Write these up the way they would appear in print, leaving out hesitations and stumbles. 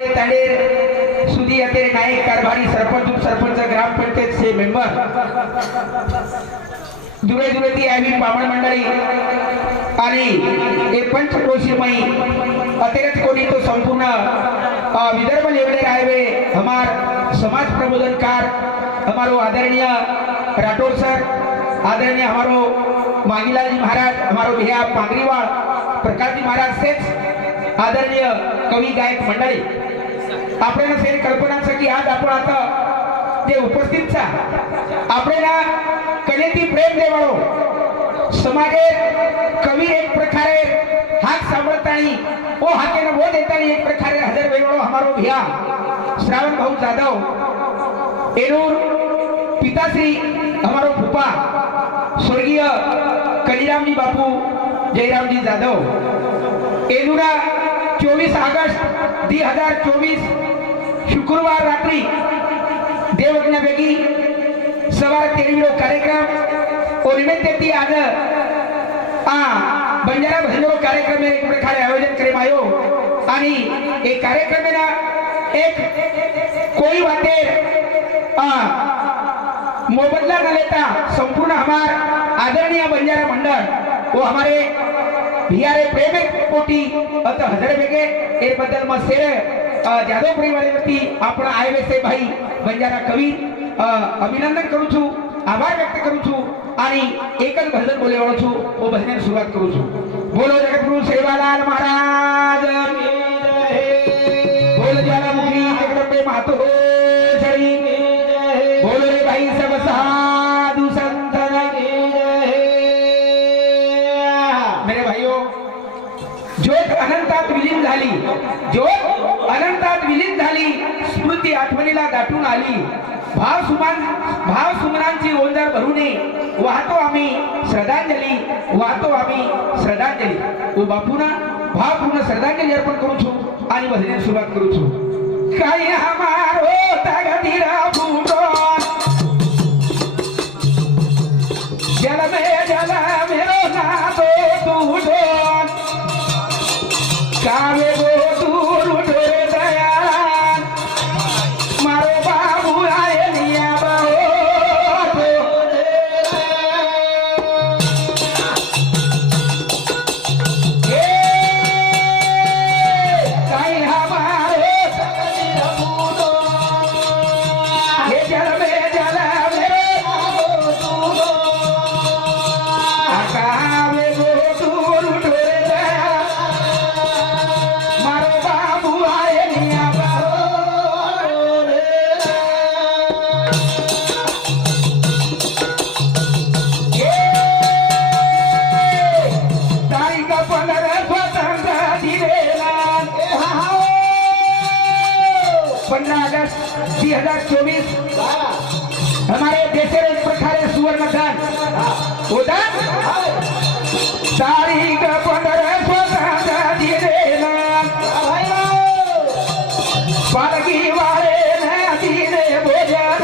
तांडेर सुधी अतेरे नायक कारभारी सरपंच उपसरपंच ग्रामपंचायत से मेंबर दुरे दुरे ती आम्ही ब्राह्मण मंडळी आणि हे पंचक्रोशीमयी अतिरिक्त कोणी तो संपूर्ण विदर्भ लेवले आए हमार समाज प्रबोधनकार हमारो आदरणीय राठौर सर, आदरणीय हमारो मांगीलाल जी महाराज, हमारो भैया पांगरीवाल प्रकाश जी महाराज से आदरणीय कवी गायक मंडळी आपल्याला सेरी कल्पनाचं की आज आपण आता जे उपस्थित सा आपल्याला कलेती प्रेम देवाळो समाजे कवी एक प्रकारे हाक सांभळतानी ओ हाकेने वो देतानी एक प्रकारे हजर वेवाळो हमारो भैया श्रावण भाऊ जाधव एरूर पिताश्री हमारो फूफा स्वर्गीय कलीरामजी बापू जयरामजी जाधव एरूरा 24 अगस्त 2024 शुक्रवार रात्री देवज्ञा बेगी सवार 13 कार्यक्रम और निमित्त आज बंजारा भजनो कार्यक्रम में एक प्रकारे आयोजन करे आयो आणि एक कार्यक्रम में ना एक कोई बातें मोबदला न लेता संपूर्ण हमार आदरणीय बंजारा मंडल वो हमारे भियारे प्रेम कोटी अत हजर बेगे ए बदल मसेरे जादव परिवार वती आपण आए से भाई बंजारा कवी अभिनंदन करू छु, आभार व्यक्त करू छु आणि एकच भजन बोले वाळो छु ओ भजनाची सुरुवात करू छु। बोलो जगतगुरु सेवालाल महाराज की जय, बोल ज्वालामुखी जगदंबे मातो श्री की जय, बोलो रे भाई सब साधु संतन की जय। मेरे भाइयों, ज्योत अनंतात विलीन झाली, ज्योत अनंतात विलीन झाली, स्मृती आठवणीला गाठून आली, भाव सुमनांची ओंजार भरूने वाहतो आम्ही श्रद्धांजली, वाहतो आम्ही श्रद्धांजली। ओ बापूना भावपूर्ण श्रद्धांजली अर्पण करू छु आणि भजनाची सुरुवात करू छु। काही हमारो तगदीरा फूटो जल मेरो नातो टूटो कावे गो दूर उठो रे दयाल मारो बाबू आए लिया बाओ काही हमारे तकदीर फूटो हे जल मेरो नातो टूटो कावे गो दूर उठो रे दयाल मारो बाबू आए लिया बाओ रे। तारीख 15 स्वतंत्र दिलेला 15 अगस्त 2024 हमारे देश एक प्रकारे सुवर्ण दान उदान तारीख 15 स्वतंत्र दिलेला पालकी वाले नदीने भोजन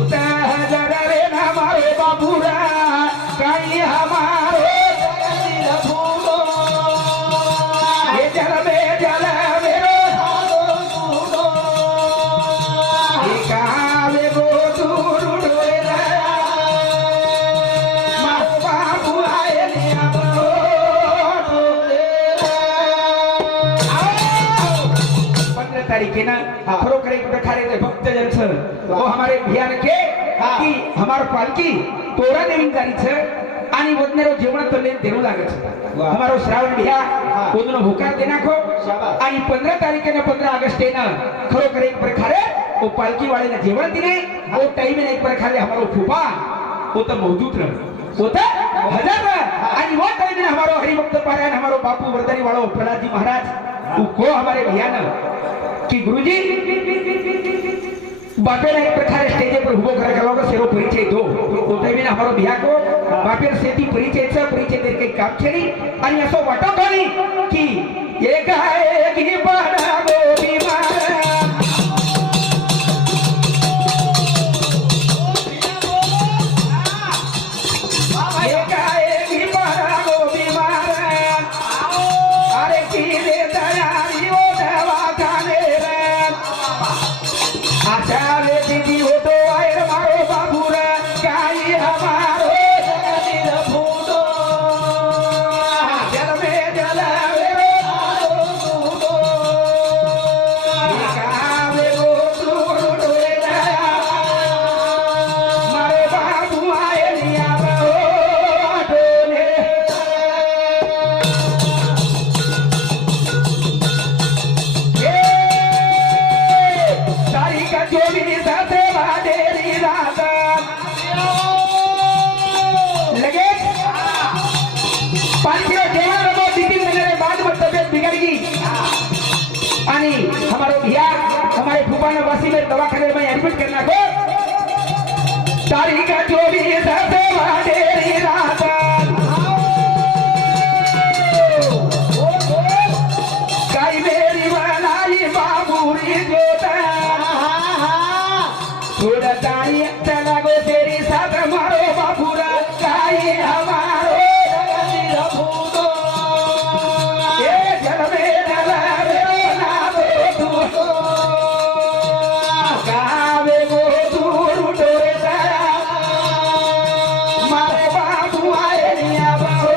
उता हजार रे ना मारे बाबूरा काही हमारे तकदीर फूटो ये जल मेरो नातो टूटो ये कावे गो दूर उठो रे मारो बाबू आए लिया बाओ तारीखेना खरोखर एक प्रकारे भक्तजन छ वो हमारे भियान के की हमार पालकी तोरा देवीन जारी छ आणि वदनेरो जेवण तो लेन देऊ लागे छ हमारो श्रावण भिया कोदनो होकार देना खो आणि 15 तारीखेना 15 ऑगस्टेना खरोखर एक प्रकारे वो पालकी वाले ने जेवण दिले वो टाइम में एक प्रकारे हमारो फूफा वो तो मौजूद रह वो तो हजार आणि वो टाइम में हमारो हरिभक्त पारायण हमारो बापू वर्दनी वालो प्रहलाद जी महाराज को हमारे भिया न कि गुरुजी बापेला एक प्रकारे स्टेज पर उभो करा सेरो परिचय दो तो टाइम हमारो बिहा को बापेर सेती परिचय दे के काम छेनी आणि असो वाटो कोणी की एक आहे की बडा गोबी मारा एक आहे की बडा गोबी मारा अरे तारीख 24 वाडेरी रात काही मेरी बनाई बाबुरी जोत थोड़ा तारी चला गो तेरी साथ मारो बाबूरा काही हमारो ये जल में नला रे ना तू गावे गो दूर डोरे तारा मारे बाबू आए निया बाबू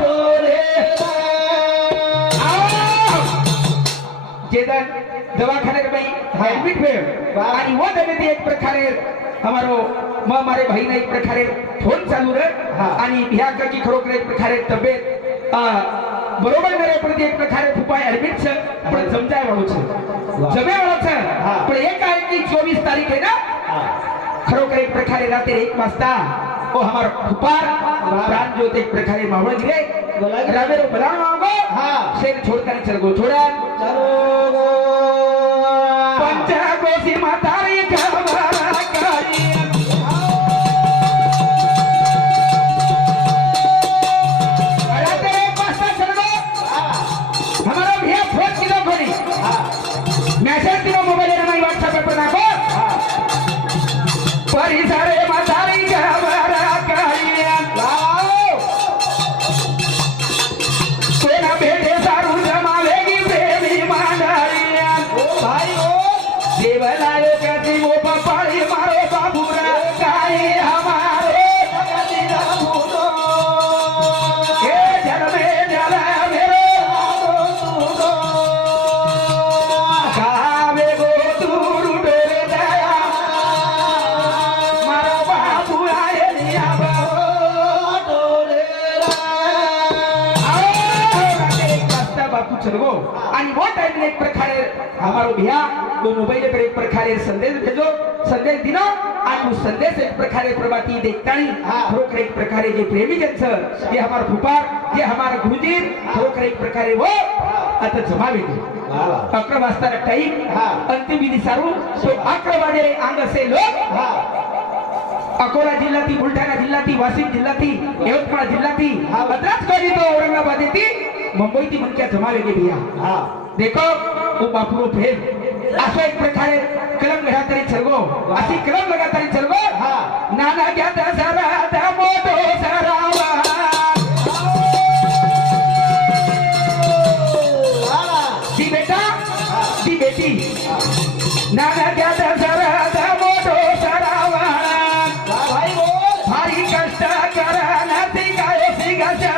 डोरे जेदन दवाखाने में ऍडमिट भेल आणि वो दमे एक प्रकारे हमारो मारे भाई ने एक प्रकारे फोन चालू रे आणि ह्या की खरोखर एक प्रकारे तब्येत बरोबर मेरे प्रति एक प्रकारे फुपाय ऍडमिट छ पण समजाय वाळो छ जमे वाळो छ पण एक आहे की 24 तारीख आहे ना खरोखर एक प्रकारे रात्री 1 वाजता ओ हमार फुपार प्राण ज्योत एक प्रकारे मावळ गिरे रावेरो बलाण मागो शेर छोड़कर चल गो छोड़ा चलो गो पंचाकोसी मातारी खबरा करी अरे तेरे पास चल गो हमारा भैया फोन किलो खोली मैसेज किलो मोबाइल में व्हाट्सएप पे नाखो परिसारे मातारी खबरा करी कोना बेटे सारू जमावेगी प्रेमी मांडारी भाई ओ देवलायो कहती वो पपाड़ी मारो बाबूरा काई हमारो जगती रामूनो ए जल में जला मेरो रामूनो कावे गो दूर डोरे दया मारो बाबू आए निया बाबू डोरे बापू चलगो आणि वो टाइम एक प्रकारे हमारो भैया वो मोबाइल पर एक प्रकारे संदेश भेजो संदेश दिनो आणि वो संदेश एक प्रकारे प्रभाती देखतानी खरोखर एक प्रकारे जे प्रेमी ज्यांचं जे हमार फुपार जे हमार गुरुजी खरोखर एक प्रकारे वो आता जमावे 11 वाजता टाइम अंतिम विधी सारू तो 11 वाजे अंग से लोग अकोला जिल्ह्यातील बुलढाणा जिल्ह्यातील वाशिम जिल्ह्यातील यवतमाळ जिल्ह्यातील मद्रास करी तो औरंगाबाद येती मुंबई ती मनक्या जमावे गे भैया देखो वो बापू फेर असो एक प्रकारे कलम लगा तरी चलगो अशी कलम लगा तरी चलगो नाना क्या दसरा दा मोटो सरावा दी बेटा दी बेटी नाना क्या दसरा दा मोटो सरावा भाई वो भारी कष्ट करा नती गायो सिगाचा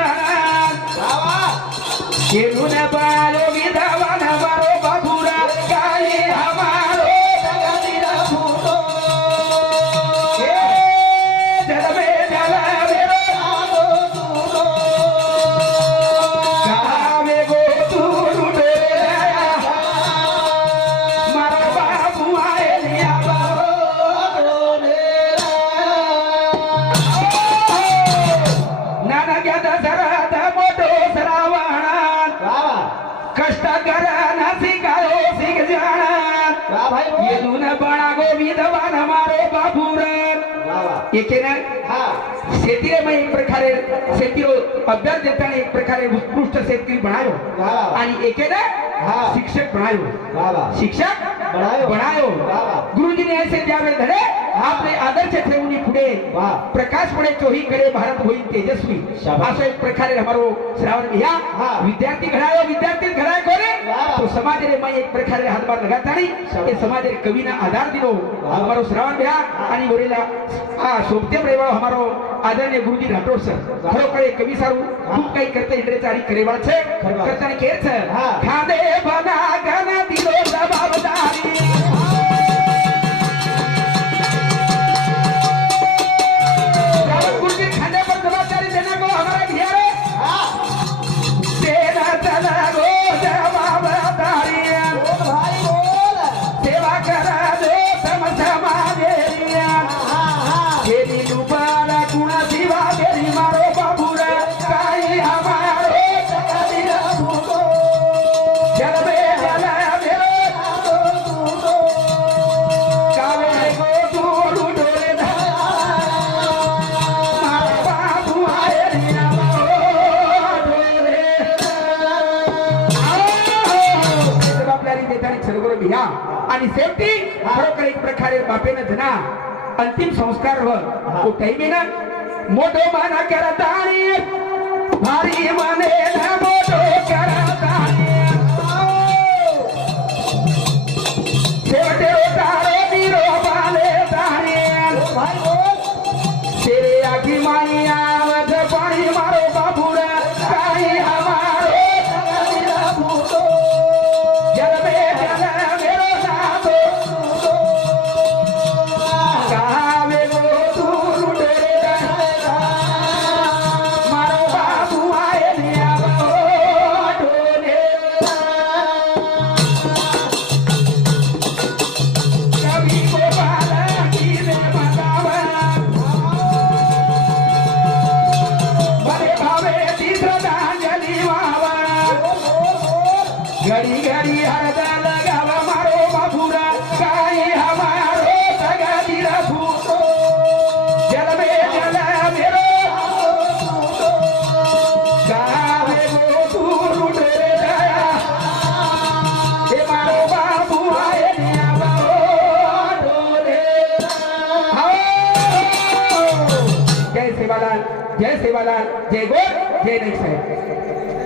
येलुन बालो विधवा नवरो बाबूरा काली हमारो जगती रामूनो ए जल में जला मेरो रामूनो कावे गो दूर डोरे मारो बाबू आए निया बाबू डोरे नाना क्या दसरा दा मोटो सरावाणा कष्ट करा नसी गायो सिंह जाना ये दून बड़ा गो विधवान हमारे बाबूरन एके ना शेतीरे में एक प्रकारे शेतीरो अभ्यास देताना एक प्रकारे उत्कृष्ट शेतकरी बनायो आणि एके ना शिक्षक बनायो शिक्षक बनायो गुरुजी ने ऐसे द्यावे धडे आपले आदर्श ठेवून पुढे प्रकाश पडे चोही करे भारत होईल तेजस्वी असं एक प्रकारे हमारो श्रावण भैया विद्यार्थी घडायो कोने तो समाज रे मैं एक प्रकारे हातभार लगातानी ये समाज रे कवी ना आधार दिलो हमारो श्रावण भैया आणि वरीला सोबते प्रेमा हमारो आदरणीय गुरुजी राठोड सर खरोखर कवी सारू खूप काही करते इंद्रेचारी करेवा छे करतानी के छे खादे बना गाना दिलो जबाबदारी गुरुजी खाने पर जवाबदारी देना को हमारा भैया रे देना चला गो जवाबदारी भाई बोल सेवा करा दो समझमा देरिया तेरी लुबारा गुणा दिवा तेरी मारो बाबूरा काई हमारो जगती रामूनो जल में सरोवर भिया आणि सेफ्टी खरोखर एक प्रकारे बापेनं जना अंतिम संस्कार हो टाइमेनं मोठो माना करता आणि भारी माने ना मोठो करता शेवटे उतारो नीरो बाले तारे तेरे आखी मानिया मध पाणी मारो बाबूरा काही हमारो जल में जल मेरो साथो कावे गो तू लुटे मारो बाबू आए निया डोले कभी गोपाल की रे बतावा घड़ी घड़ी हरदा लगावा मारो बाबूरा काई हमारो सगादी रफूतो जल में जल मेरो कावे गो तू लुटे दया हे मारो बाबू आए निया डोले जय सेवालाल जय गोर जय नहीं साहेब।